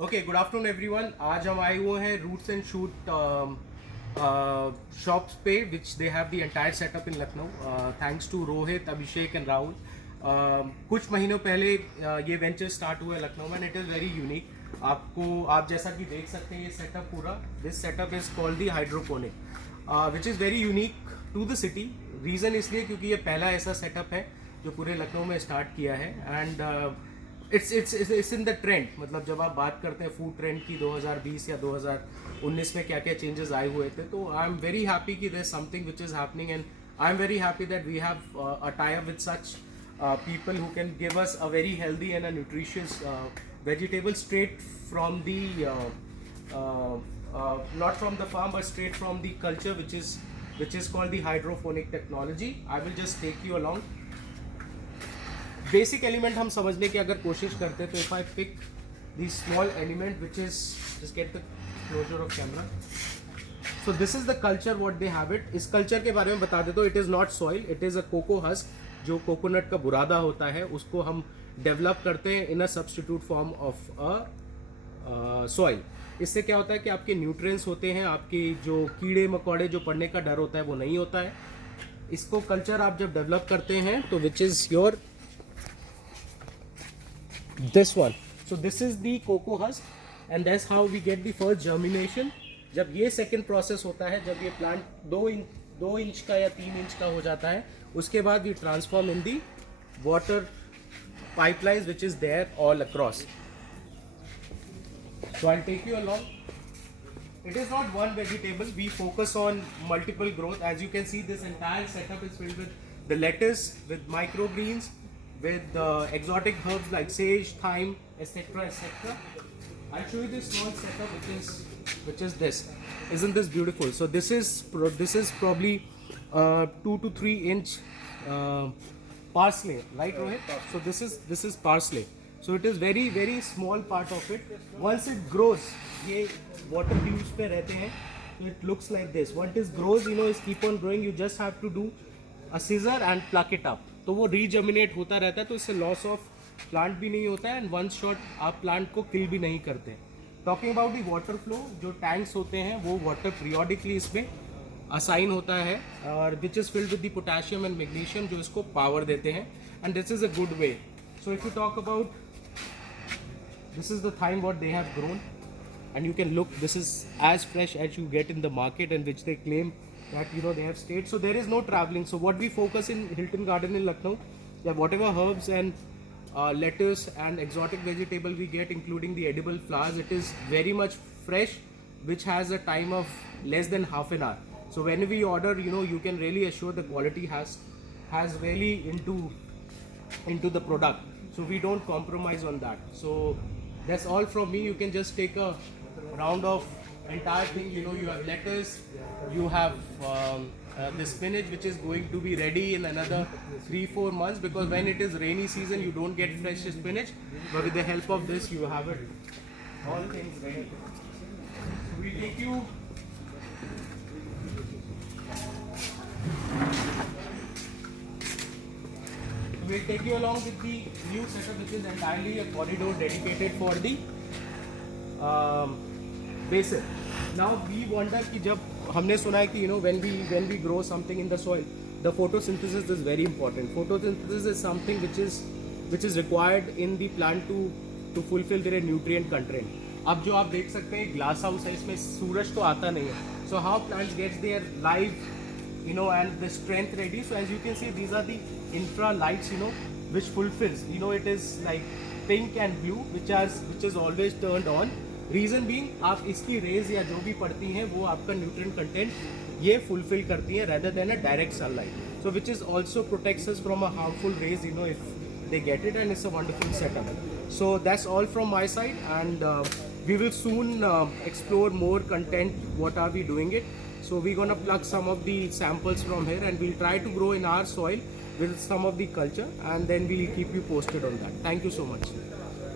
Okay, good afternoon everyone. आज हम आए हुए हैं रूट्स एंड शूट शॉप्स पे which they have the entire setup in Lucknow, thanks to Rohit, Abhishek and Rahul. कुछ महीनों पहले ये वेंचर स्टार्ट हुआ है लखनऊ में and it is very unique. आप जैसा कि देख सकते हैं ये सेटअप पूरा, this setup is called the hydroponic which is very unique to the city. Reason इसलिए क्योंकि ये पहला ऐसा सेटअप है जो पूरे लखनऊ में स्टार्ट किया है and it's in the trend. मतलब जब आप बात करते हैं फूड ट्रेंड की 2020 या 2019 में क्या क्या चेंजेस आए हुए थे, तो आई एम वेरी हैप्पी कि there is something which is happening and I am very happy that we have a tie up with such people who can give us a very healthy and a nutritious vegetable straight from the not from the farm but straight from the culture which is called the hydroponic technology. I will just take you along. Basic element हम समझने की अगर कोशिश करते तो if I pick the small element which is just get the closure of camera, so this is the culture what they have it. इस culture के बारे में बता देता हूँ, it is not soil, it is a coco husk. जो coconut का बुरादा होता है उसको हम डेवलप करते हैं in a substitute form of a soil. इससे क्या होता है कि आपके न्यूट्रिएंट्स होते हैं, आपके जो कीड़े मकोड़े जो पड़ने का डर होता है वो नहीं होता है। इसको कल्चर आप जब डेवलप करते हैं तो which is your this one, so this is the cocoa husk and that's how we get the first germination. जब ये सेकंड प्रोसेस होता है, जब ये प्लांट 2 इंच का या 3 इंच का हो जाता है, उसके बाद we transform in the water pipelines which is there all across. So I'll take you along. It is not one vegetable, we focus on multiple growth. As you can see, this entire setup is filled with the lettuce, with microgreens, with exotic herbs like sage, thyme, etc., etc. I'll show you this small setup which is this. Isn't this beautiful? So this is probably 2 to 3 inch parsley, right Rohit? So this is parsley. So it is very very small part of it. Once it grows, ये water views पे रहते हैं, so it looks like this. Once it grows, is keep on growing. You just have to do a scissor and pluck it up. तो वो रीजर्मिनेट होता रहता है, तो इससे लॉस ऑफ प्लांट भी नहीं होता है एंड वन शॉट आप प्लांट को किल भी नहीं करते। Talking about the water flow, जो टैंक्स होते हैं वो वाटर पीरियोडिकली इसमें असाइन होता है और which is filled with the potassium and magnesium जो इसको पावर देते हैं and this is a good way. So if you talk about this is the thyme what they have grown and you can look, this is as fresh as you get in the market and which they claim that they have stayed. So there is no traveling. So what we focus in Hilton Garden in Lucknow, that whatever herbs and lettuce and exotic vegetable we get, including the edible flowers, it is very much fresh, which has a time of less than half an hour. So when we order, you can really assure the quality has really into the product. So we don't compromise on that. So that's all from me. You can just take a round of entire thing. You have lettuce, you have the spinach which is going to be ready in another 3-4 months, because when it is rainy season you don't get fresh spinach, but with the help of this you have it all things ready. So we take you we'll take you along with the new setup, which is entirely a corridor dedicated for the basin. Now we wonder कि जब हमने सुना है कि when we grow something in the soil, the photosynthesis is very important. Photosynthesis is something which is required in the plant to fulfill their nutrient content. अब जो आप देख सकते हैं ग्लास हाउस है, इसमें सूरज तो आता नहीं है. So how plants gets their life and the strength ready. So as you can see, these are the infra lights which fulfills, it is like pink and blue which is always turned on. Reason being, आप इसकी raise या जो भी पड़ती हैं वो आपका nutrient content ये फुलफिल करती हैं rather than a direct sunlight, so which is also protects us from a harmful rays if they get it, and it's a wonderful setup. So that's all from my side, and we will soon explore more content. What are we doing it? So we're gonna pluck some of the samples from here and we'll try to grow in our soil with some of the culture, and then we'll keep you posted on that. Thank you so much.